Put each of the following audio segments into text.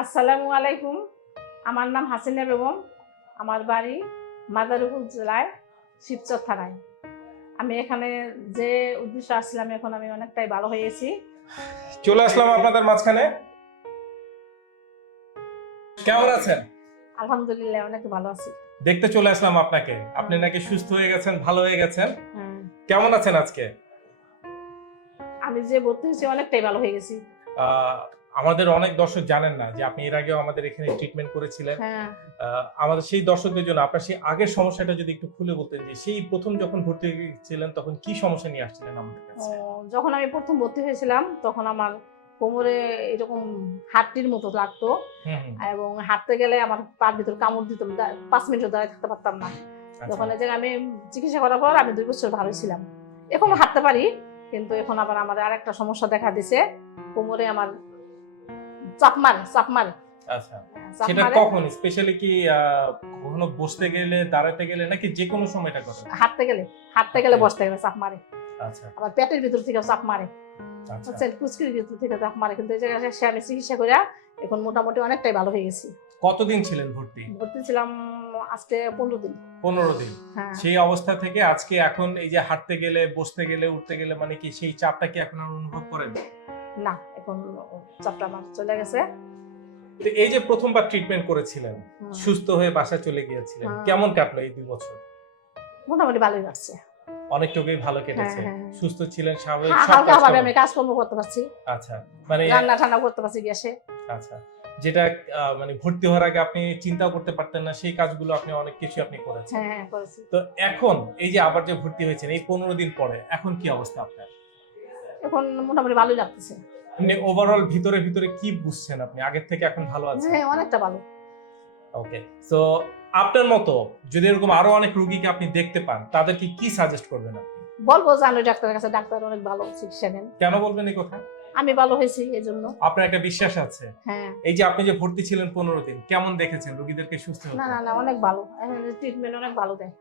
আসসালামু আলাইকুম। আমার নাম হাসিনা বেগম। আমার বাড়ি মাদারীপুর জেলায় শিবচর থানায়। আমি এখানে যে উদ্দেশ্য আসছিলাম এখন আমি অনেকটাই ভালো হয়ে গেছি। চলে আসলাম আপনাদের মাঝখানে। কেমন আছেন? আলহামদুলিল্লাহ অনেক ভালো আছি। দেখতে চলে আসলাম আপনাকে। আপনি নাকি সুস্থ হয়ে গেছেন ভালো হয়ে গেছেন। কেমন আছেন আজকে? আমি যে ভর্তি হয়েছি অনেকটাই ভালো হয়ে গেছি। আমাদের অনেক দর্শক জানেন না যে আপনি এর আগেও আমাদের এখানে ট্রিটমেন্ট করেছিলেন। হ্যাঁ। আমাদের সেই দর্শকদের জন্য আপনার সেই আগের সমস্যাটা যদি একটু খুলে বলতেন যে সেই প্রথম যখন ভর্তি হয়েছিলেন তখন কি সমস্যা নিয়ে আসছিলেন আমাদের কাছে? যখন আমি প্রথম ভর্তি হয়েছিলাম তখন আমার কোমরে এরকম হাড্ডির মতো লাগতো এবং হাঁটতে গেলে আমার পার ভিতর কামড় দিত পাঁচ মিনিট দাঁড়িয়ে থাকতে পারতাম না। আচ্ছা। যখন এই জায়গায় আমি চিকিৎসা করার পর আমি দুই বছর ভালো ছিলাম। এখনও হাঁটতে পারি কিন্তু এখন আবার আমার আরেকটা সমস্যা দেখা দিছে। কোমরে আমার চাপ মারে চাপ মারে আচ্ছা সেটা কখন? স্পেশালি কি কখনো বসতে গেলে দাঁড়াতে গেলে নাকি যে কোনো সময়টা করে? হাঁটতে গেলে হাঁটতে গেলে বসতে গেলে চাপ মারে। আচ্ছা। আবার পেটের ভিতর থেকে চাপ মারে। আচ্ছা। কুচকির ভিতর থেকে চাপ মারে। কিন্তু এই জায়গায় এসে আমি চিকিৎসা করে এখন মোটামুটি অনেকটাই ভালো হয়ে গেছি। কতদিন ছিলেন ভর্তি? ভর্তি ছিলাম আজকে পনেরো দিন। পনেরো দিন। হ্যাঁ। সেই অবস্থা থেকে আজকে এখন এই যে হাঁটতে গেলে বসতে গেলে উঠতে গেলে মানে কি সেই চাপটা কি এখন আর অনুভব করেন? না। এখন চাপটা আমার চলে গেছে। তো এই যে প্রথমবার ট্রিটমেন্ট করেছিলেন সুস্থ হয়ে বাসায় চলে গিয়েছিলেন। কেমন কাটলো এই দুই বছর? মোটামুটি ভালোই অনেকটুকুই ভালো কেটেছে। হ্যাঁ, হ্যাঁ। সুস্থ ছিলেন স্বাভাবিক হালকা ভাবে আমি কাজকর্ম করতে পারছি। আচ্ছা মানে রান্না করতে পারছি গ্যাসে। আচ্ছা যেটা মানে ভর্তি হওয়ার আগে আপনি চিন্তাও করতে পারতেন না সেই কাজগুলো আপনি অনেক কিছু আপনি করেছেন। হ্যাঁ হ্যাঁ করেছি। তো এখন এই যে আবার যে ভর্তি হয়েছেন এই পনেরো দিন পরে এখন কি অবস্থা আপনার? এখন মোটামুটি ভালোই লাগতেছে। মানে ওভারঅল ভিতরে ভিতরে কি বুঝছেন আপনি? আগের থেকে এখন ভালো আছেন? হ্যাঁ অনেকটা ভালো। ওকে সো আপনার মতো যদি এরকম আরও অনেক রোগীকে আপনি দেখতে পান তাদেরকে কি সাজেস্ট করবেন আপনি? বলব যে আমি ডাক্তারের কাছে ডাক্তার অনেক ভালো চিকিৎসা নেন। কেন বলবেন এই কথা? আমি ভালো হয়েছি এই জন্য আপনার একটা বিশ্বাস আছে? হ্যাঁ। এই যে আপনি যে ভর্তি ছিলেন পনেরো দিন কেমন দেখেছেন রোগীদেরকে সুস্থ না না না অনেক ভালো। ট্রিটমেন্ট অনেক ভালো দেয়।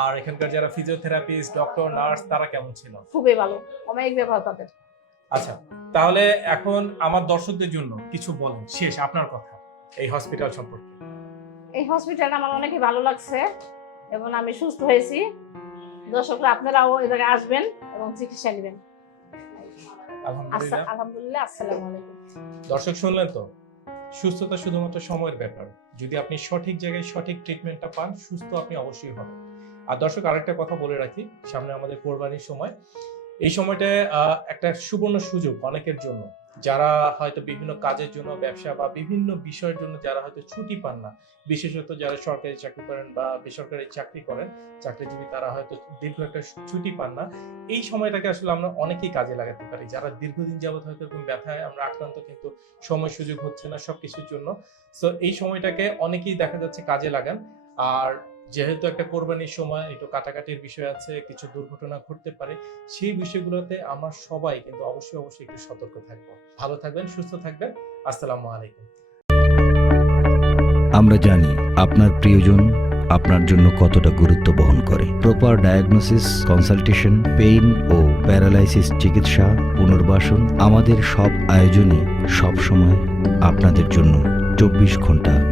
আর এখানকার যারা ফিজিওথেরাপিস্ট ডক্টর নার্স তারা কেমন ছিল? খুবই ভালো। অনেক ব্যবহার তাদের। আচ্ছা তাহলে এখন আমার দর্শকদের জন্য কিছু বলেন। শেষ আপনার কথা এই হসপিটাল সম্পর্কে। এই হসপিটালটা আমার অনেকই ভালো লাগছে এবং আমি সুস্থ হয়েছি। দর্শকরা আপনারাও জায়গায় আসবেন এবং চিকিৎসা নেবেন। আলহামদুলিল্লাহ। আলহামদুলিল্লাহ আসসালামু আলাইকুম। দর্শক শুনলেন তো সুস্থতা শুধুমাত্র সময়ের ব্যাপার। যদি আপনি সঠিক জায়গায় সঠিক ট্রিটমেন্টটা পান সুস্থ আপনি অবশ্যই হবেন। আর দর্শক আরেকটা কথা বলে রাখি সামনে আমাদের কোরবানির সময়। এই সময়টায় আহ, একটা সুবর্ণ সুযোগ অনেকের জন্য। যারা হয়তো বিভিন্ন কাজের জন্য ব্যবসা বা বিভিন্ন বিষয়ের জন্য যারা হয়তো ছুটি পান না বিশেষত যারা সরকারি চাকরি করেন বা বেসরকারি চাকরি করেন চাকরিজীবী তারা হয়তো দীর্ঘ একটা ছুটি পান না। এই সময়টাকে আসলে আমরা অনেকেই কাজে লাগাতে পারি। যারা দীর্ঘদিন যাবত হয়তো এরকম ব্যথায় আমরা আক্রান্ত কিন্তু সময় সুযোগ হচ্ছে না সবকিছুর জন্য। তো এই সময়টাকে অনেকেই দেখা যাচ্ছে কাজে লাগান। আর যেহেতু একটা কোরবানির সময়, একটু কাটাকাটির বিষয় আছে, কিছু দুর্ঘটনা ঘটতে পারে, সেই বিষয়গুলোতে আমরা সবাই কিন্তু অবশ্যই অবশ্যই একটু সতর্ক থাকব। ভালো থাকবেন, সুস্থ থাকবেন। আসসালামু আলাইকুম। আমরা জানি আপনার প্রিয়জন আপনার জন্য কতটা গুরুত্ব বহন করে। প্রপার ডায়াগনোসিস কনসালটেশন পেইন ও প্যারালাইসিস চিকিৎসা, পুনর্বাসন আমাদের সব আয়োজনই সব সময় আপনাদের জন্য চব্বিশ ঘণ্টা